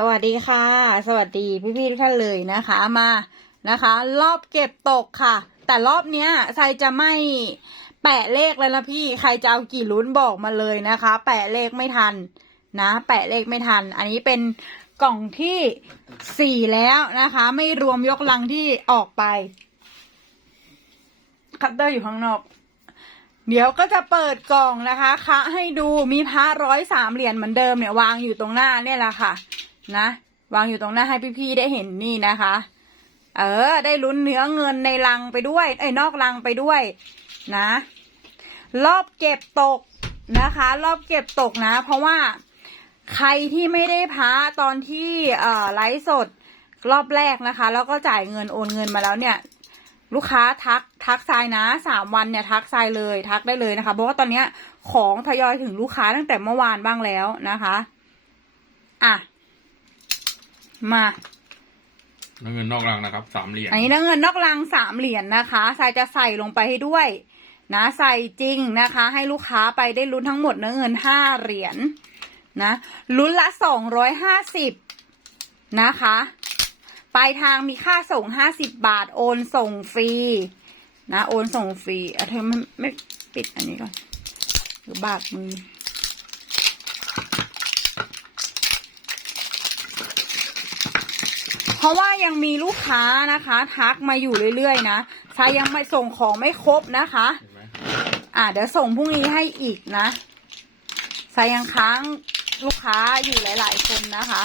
สวัสดีค่ะ สวัสดีพี่ๆทุกท่านเลยนะคะมานะคะ รอบเก็บตกค่ะ แต่รอบเนี้ยไซจะไม่แปะเลขแล้วนะพี่ใครจะเอากี่ลุ้นบอกมาเลยนะคะ แปะเลขไม่ทันนะ แปะเลขไม่ทัน อันนี้เป็นกล่องที่สี่แล้วนะคะ ไม่รวมยกลังที่ออกไป คัตเตอร์อยู่ข้างนอกเดี๋ยวก็จะเปิดกล่องนะคะคะให้ดูมีพระร้อยสามเหรียญเหมือนเดิมเนี่ยวางอยู่ตรงหน้าเนี่ยแหละค่ะ นะ วางอยู่ตรงหน้าให้พี่ๆได้เห็นนี่นะคะ เออ ได้ลุ้นเนื้อเงินในลังไปด้วยไอ้ยนอกลังไปด้วยนะ รอบเก็บตกนะคะ รอบเก็บตกนะ เพราะว่าใครที่ไม่ได้พระตอนที่เอ่อไลฟ์สดรอบแรกนะคะ แล้วก็จ่ายเงินโอนเงินมาแล้วเนี่ย ลูกค้าทักทักทรายนะสามวันเนี่ยทักทรายเลยทักได้เลยนะคะเพราะว่าตอนเนี้ยของทยอยถึงลูกค้าตั้งแต่เมื่อวานบ้างแล้วนะคะ อะ มาน้ำเงินนอกรังนะครับสามเหรียญอันนี้น้ำเงินนอกรังสามเหรียญนะคะทรายจะใส่ลงไปให้ด้วยนะใส่จริงนะคะ ให้ลูกค้าไปได้ลุ้นทั้งหมดเนื้อเงินห้าเหรียญนะลุ้นละสองร้อยห้าสิบนะคะปลายทางมีค่าส่งห้าสิบบาทโอนส่งฟรีนะโอนส่งฟรีอะเธอไม่ไม่ปิดอันนี้ก่อนหรือบาดมือ เพ ราะว่ายังมีลูกค้านะคะ ทักมาอยู่เรื่อยๆนะชายยังไม่ส่งของไม่ครบนะคะ อ่าเดี๋ยวส่งพรุ่งนี้ให้อีกนะชายยังค้างลูกค้าอยู่หลาย ๆ คนนะคะ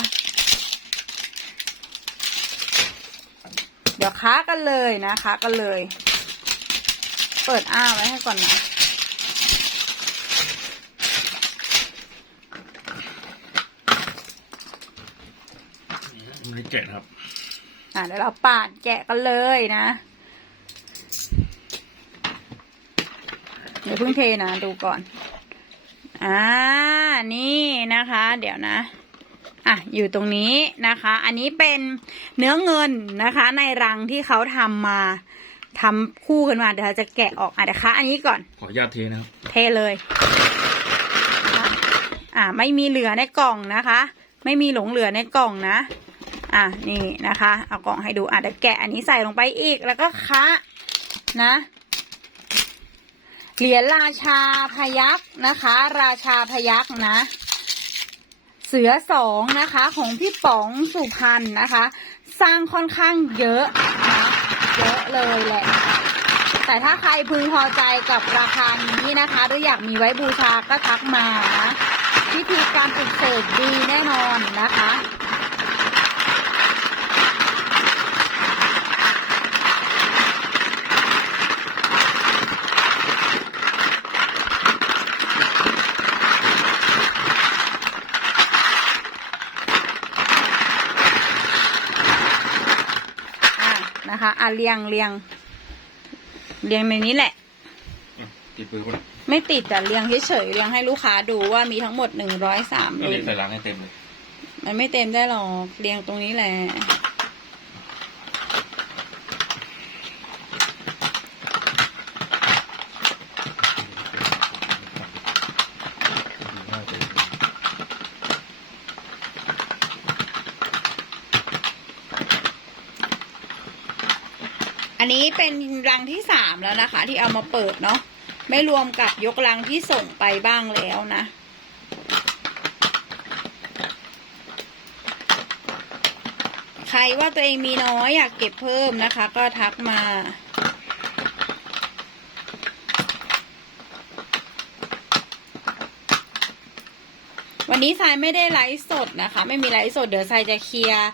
เดี๋ยวค้ากันเลยนะค้ากันเลย เปิดอ้าไว้ให้ก่อนนะไม่ได้แกะครับ อ่าเดี๋ยวเราปาดแกะกันเลยนะเดี๋ยวเพิ่งเทนะดูก่อน อ่า นี่นะคะ เดี๋ยวนะ อะ อยู่ตรงนี้นะคะ อันนี้เป็นเนื้อเงินนะคะ ในรังที่เขาทำมาทำคู่กันมา เดี๋ยวเราจะแกะออกอะเดี๋ยวคะ อันนี้ก่อน ขออนุญาตเทนะครับ เทเลยนะคะอ่าไม่มีเหลือในกล่องนะคะ ไม่มีหลงเหลือในกล่องนะ อะนี่นะคะ เอากล่องให้ดูอะเดี๋ยวแกะอันนี้ใส่ลงไปอีกแล้วก็คะนะเหรียญราชาพยักนะคะ ราชาพยักนะ เสือสองนะคะ ของพี่ป๋องสุพรรณนะคะ สร้างค่อนข้างเยอะนะเยอะเลยแหละ แต่ถ้าใครพึงพอใจกับราคานี้นะคะ หรืออยากมีไว้บูชาก็ทักมานะวิธีการปลุกเสกดีแน่นอนนะคะ อะ นะคะอะเรียงเรียงเรียงในนี้แหละอะติดปืนคนละไม่ติดแต่เรียงเฉยๆเรียงให้ลูกค้าดูว่ามีทั้งหมดหนึ่งร้อยสามก็รุ่เลยนใส่รังให้เต็มเลย มันไม่เต็มได้หรอกเรียงตรงนี้แหละ อันนี้เป็นรังที่สามแล้วนะคะ ที่เอามาเปิดเนาะไม่รวมกับยกรังที่ส่งไปบ้างแล้วนะใครว่าตัวเองมีน้อยอยากเก็บเพิ่มนะคะ ก็ทักมา วันนี้ทรายไม่ได้ไลฟ์สดนะคะ ไม่มีไลฟ์สดเดี๋ยวทรายจะเคลียร์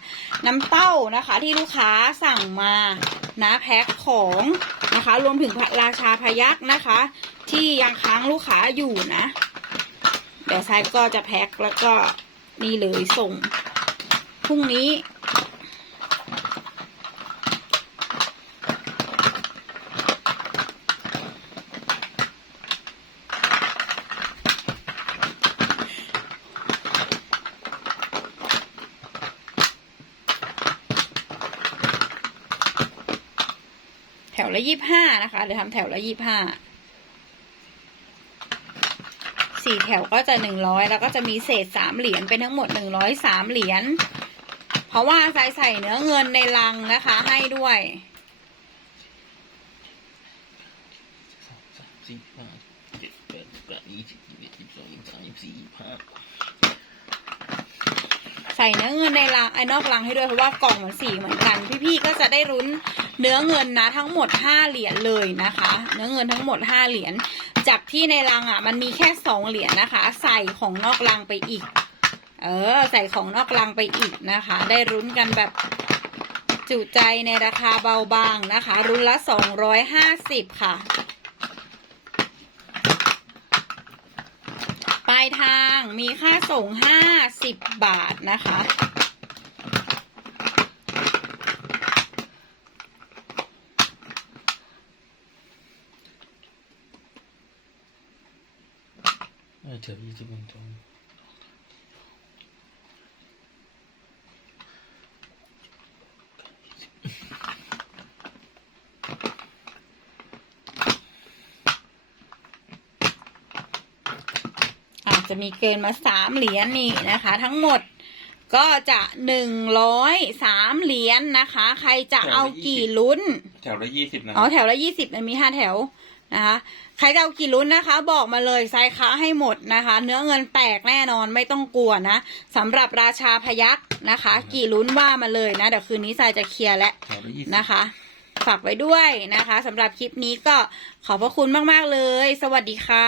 น้ำเต้านะคะ ที่ลูกค้าสั่งมานะแพ็คของนะคะ รวมถึงราชาพยักนะคะ ที่ยังค้างลูกค้าอยู่นะ เดี๋ยวทรายก็จะแพ็คแล้วก็นี่เลยส่งพรุ่งนี้ ถวละยี่ห้านะคะเดี๋ยวทำแถวละยี่ห้าสี่แถวก็จะหนึ่งร้อยแล้วก็จะมีเศษสามเหรียญเป็นทั้งหมดหนึ่งร้อยสามเหรียญเพราะว่าใส่ใส่เนื้อเงินในลังนะคะให้ด้วย สองสามสี่ห้าเจ็ดแปดเก้ายี่สิบยี่สิบเอ็ดยี่สิบสองยี่สิบสามยี่สิบสี่ยี่สิบห้า ใส่เนื้อเงินในลังไอ้นอกลังให้ด้วยเพราะว่ากล่องมันสีเหมือนกัน พี่ๆก็จะได้รุ้นเนื้อเงินนะทั้งหมดห้าเหรียญเลยนะคะ เนื้อเงินทั้งหมดห้าเหรียญจากที่ในลังอะ มันมีแค่สองเหรียญนะคะ ใส่ของนอกลังไปอีก เออ ใส่ของนอกลังไปอีกนะคะ ได้รุ้นกันแบบจุใจในราคาเบาบางนะคะ รุ้นละสองร้อยห้าสิบค่ะ ปลายทางมีค่าส่งห้าสิบบาทนะคะ เออเถอะยี่สิบเอ็ดตรง จจะมีเกินมาสามเหรียญนี่นะคะ ทั้งหมดก็จะหนึ่งร้อยสามเหรียญนะคะ ใครจะเอากี่ลุ้น แถวละยี่สิบนะอ๋อแถวละยี่สิบมันมีห้าแถวนะคะ ใครจะเอากี่ลุ้นนะคะ บอกมาเลยไซส์ค้าให้หมดนะคะ เนื้อเงินแตกแน่นอนไม่ต้องกลัวนะสำหรับราชาพยักนะคะ กี่ลุ้นว่ามาเลยนะเดี๋ยวคืนนี้ทรายจะเคลียร์แล้วแถวละยี่สิบนะคะฝากไว้ด้วยนะคะสำหรับคลิปนี้ก็ขอบพระคุณมาก ๆ เลย สวัสดีค่ะ